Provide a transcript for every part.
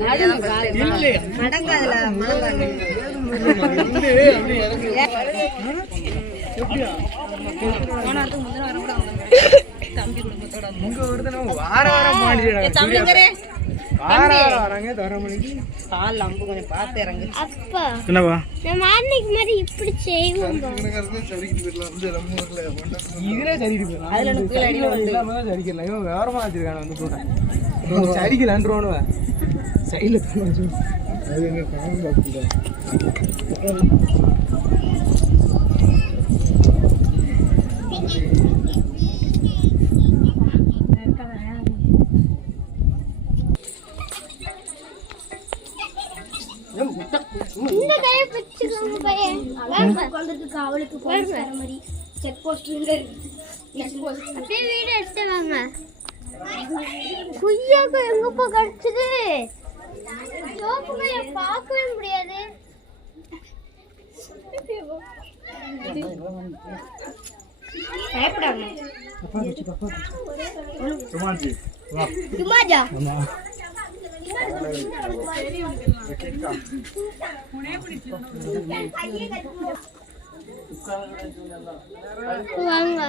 மாடிடா தம்பிங்கரே வார வாரம் வராங்க தர மணிக்கு கால் அம்பு கொஞ்சம் பார்த்து இறங்கு. அப்பா. என்னப்பா? நம்ம அன்னைக்கு மாதிரி இப்படி செய்வோம் இதுல சரிட்டு போயிடலாம். அதுல நுக்குல அடியில வந்து கூட சரிக்கலான்றோன்னு சைடில் அவளுக்கு மாதிரி. செக் போஸ்ட் அப்படியே வீடு எடுத்து வாங்க. குய்யாக்கு எங்கப்பா கிடைச்சது? கையை பார்க்கவே முடியாது. பயப்படாங்க வாங்க.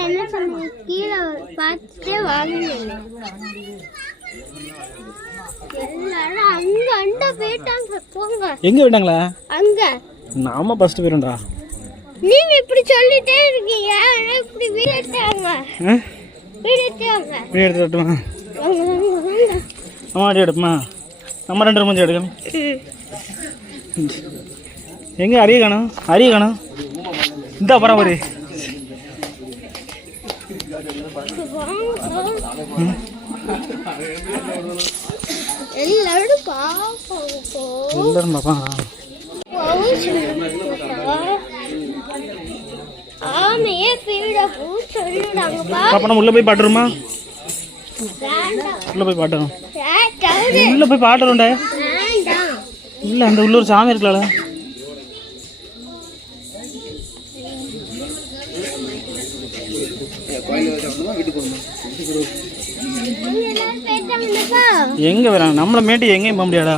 என்ன சொன்னீங்க? கீழே பார்த்துட்டே வாங்கினீங்க எல்லாரும் அங்க அண்ட போயிட்டாங்க. போங்க. எங்க விட்டாங்களா அங்க. நாம ஃபர்ஸ்ட் போயிருண்டா நீங்க இப்படி சொல்லிட்டே இருக்கீங்க. ஆனா இப்படி வீடு எடுத்தாங்க வீடு எடுத்தாங்க அம்மா அடி எடுப்பமா? நம்ம ரெண்டு மூஞ்சி எடுக்கணும். எங்க அரிய காணும்? அரிய காணும்? இந்த பரவாயில்ல வாங்க. பாப்பா. சொல்லிடுறாங்கப்பா பாப்பா நம்ம உள்ள போய் பாட்டுருமா? உள்ள போய் வேண்டாம் உள்ள போய் வேண்டாம். உள்ள அந்த உள்ள ஒரு சாமி இருக்கலாம்ல எங்க வராங்க? நம்மள மேட்டு எங்கேயும் போக முடியாடா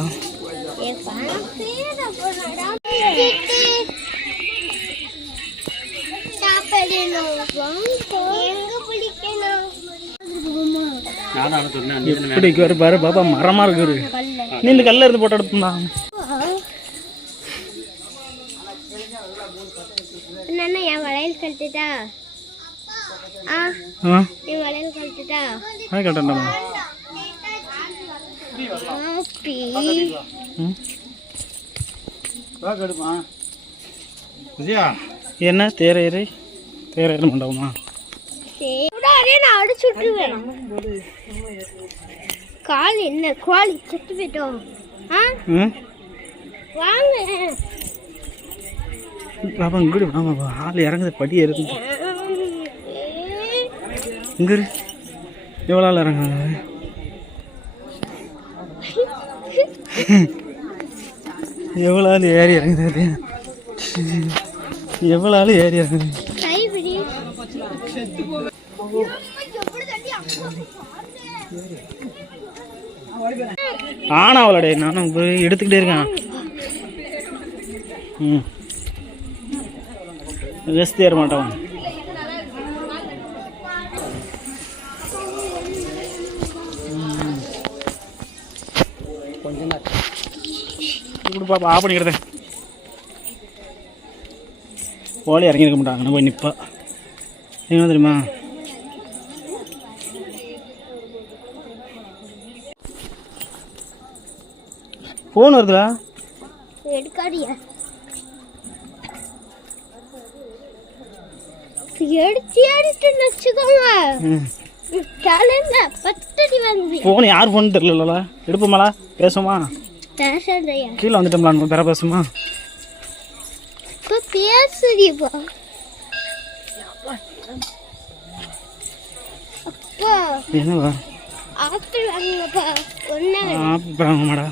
ஏப்பா பீட போனடா சாப்பிடணும் எங்க பிடிக்கணும் எப்படி வரு பாரு பாப்பா மரமா இருக்கு நீ இந்த கல்ல இருந்து போட்டோ எடுப்பா என்னண்ணா என் வளையல் கழட்டுட்டா? ஆ ஆ? என் வளையல் கழட்டுட்டா? அது கட்டண்டாமா ஆப்பி ம்? விஜயா என்ன தேர ஏறி தேர ஏற மாட்டோமா சரி நான் அடிச்சு விட்டுருவேன். கால் என்ன குவாலி செத்து போயிட்டோம். ஆ? வாங்க. பாப்பா இங்கடி வாமா ஆள் இறங்குது படி இறங்குது இங்க எவ்வளோ ஆள் இறங்குறாங்க? எவ்வளோ ஆள் ஏறி இறங்குது எவ்வளோ ஆள் ஏறி இறங்குது? ஆனா அவளடே நானும் போய் எடுத்துக்கிட்டே இருக்கேன். ம். ரெஸ்ட் ஏற மாட்டான் இப்படி பாப்பா ஆஃப் பண்ணிக்கிறதேன் ஓலி இறங்கியிருக்க மாட்டாங்க போய் நிற்பா என்ன தெரியுமா ஃபோன் வருதுடா எடுக்காதியா எடுத்து எடுத்து வச்சுக்கோங்க. ஃபோன் யார் ஃபோன் தெரியல எடுப்போமாடா பேசுமா கீழே வந்துட்டோம்லாம் பெற பேசுமா அப்பா. என்னவா? ஆப்பிள் வாங்குங்கப்பா. ஒன்னா அப்புறம் மாடா